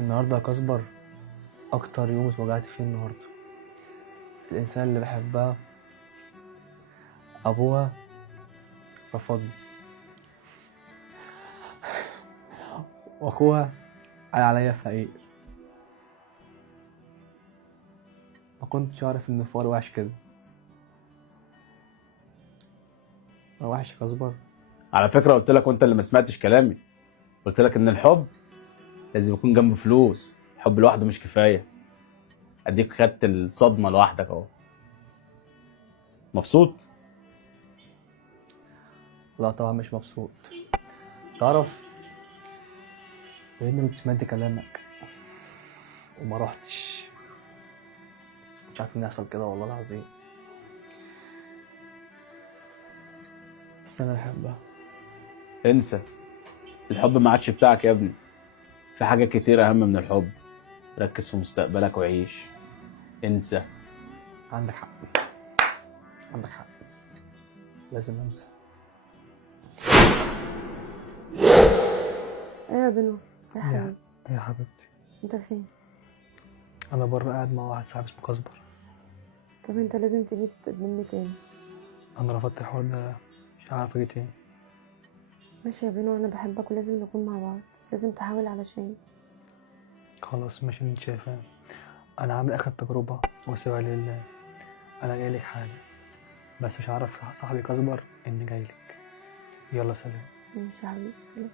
النهارده يا كسبر اكتر يوم اتوجعت فيه النهارده. الانسان اللي بحبها ابوها رفضني، واخوها قال عليا فقير. ما كنتش اعرف ان الفقر وحش كده. هو وحش يا كسبر؟ على فكرة قلت لك وانت اللي ما سمعتش كلامي. قلت لك ان الحب لازم يكون جنبه فلوس، الحب لوحده مش كفاية. اديك خدت الصدمة لوحدك اهو. مبسوط؟ لا طبعا مش مبسوط. تعرف لاني كنت سمعت كلامك وما رحتش، بس مش عارف ان يحصل كده والله العظيم. بس انا بحبها. انسى، الحب ما عادش بتاعك يا ابني. في حاجات كتير اهم من الحب. ركز في مستقبلك وعيش. انسى. عندك حق، عندك حق، لازم انسى. ايه يا بنو؟ يا حبيبي يا حبيبتي، انت فين؟ انا بره قاعد مع واحد صاحبي اسمه كسبر. طب انت لازم تيجي تتقدم لي تاني. انا رفضت الحوار ده، مش عارف اجي تاني. ماشي يا بنو، انا بحبك ولازم نكون مع بعض، لازم تحاول علشان. خلاص ماشي اللي انت شايفاه. انا عامل اخر تجربه واسيبها لله. انا جايلك حالا، بس مش عارف صاحبي كسبر اني جايلك. يلا سلام. ماشي يا حبيبي، سلام.